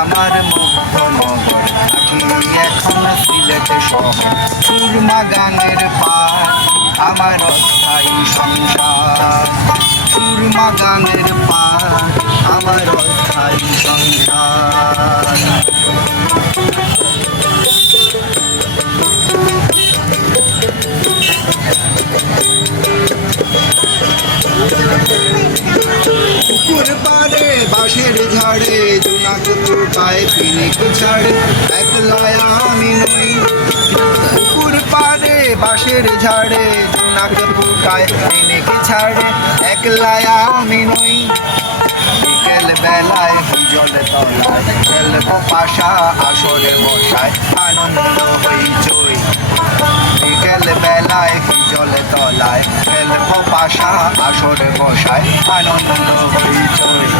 আমার মুগ্ধ নগর, থাকি এখন সিলেটে শহর। সুরমা গানের পার আমার অস্থায়ী সংসার, সুরমা গানের পার আমার অস্থায়ী সংসার। পুকুর পাড়ে বাঁশের ঝাড়ে জোনাক পোকায় পিনিক ছাড়ে, একলা আমি নই। পুকুর পাড়ে বাঁশের ঝাড়ে জোনাক পোকায় পিনিক ছাড়ে, একলা আমি নই। বিকেল বেলায় জল তলায় খেলবো পাশা, আসরে বসায় আনন্দ হইচই। বিকেল বেলায় জল তলায় খেলবো পাশা, আসরে বসায় আনন্দ হইচই।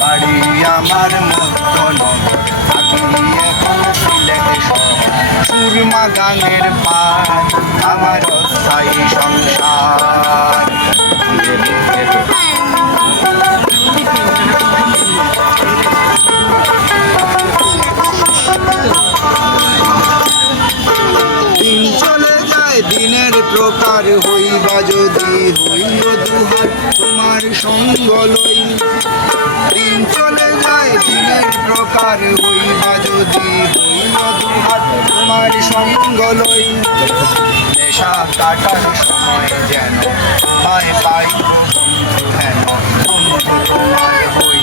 বাড়ি আমার মুক্তনগর, থাকি এখন সিলেটে শহর। সুরমা গানের পার আমার অস্থায়ী সংসার। দিন চলে যায় দিনের প্রকার, হইবা যদি হইল দুহার তোমার সঙ্গ লই। দিন চলে যায় দিনের প্রকার, হইবা যদি হইল দুহার তোমার সঙ্গ লই। নেশা কাটার সময় যেন তোমায় পাই হেন বন্ধু তোমার হই।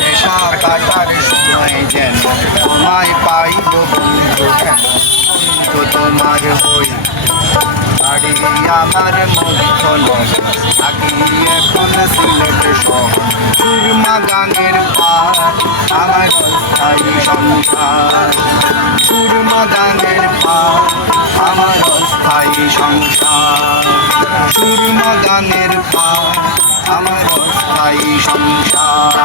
নেশা কাটার সময় যেন তোমায় পাইব বন্ধু হেন বন্ধু তোমার হই। বাড়ি আমার মুক্তনগর, থাকি এখন সিলেটে শহর। সুরমা গানের পার আমার অস্থায়ী সংসার, সুরমা গানের পার আমার অস্থায়ী সংসার, সুরমা গানের পার আমার অস্থায়ী সংসার।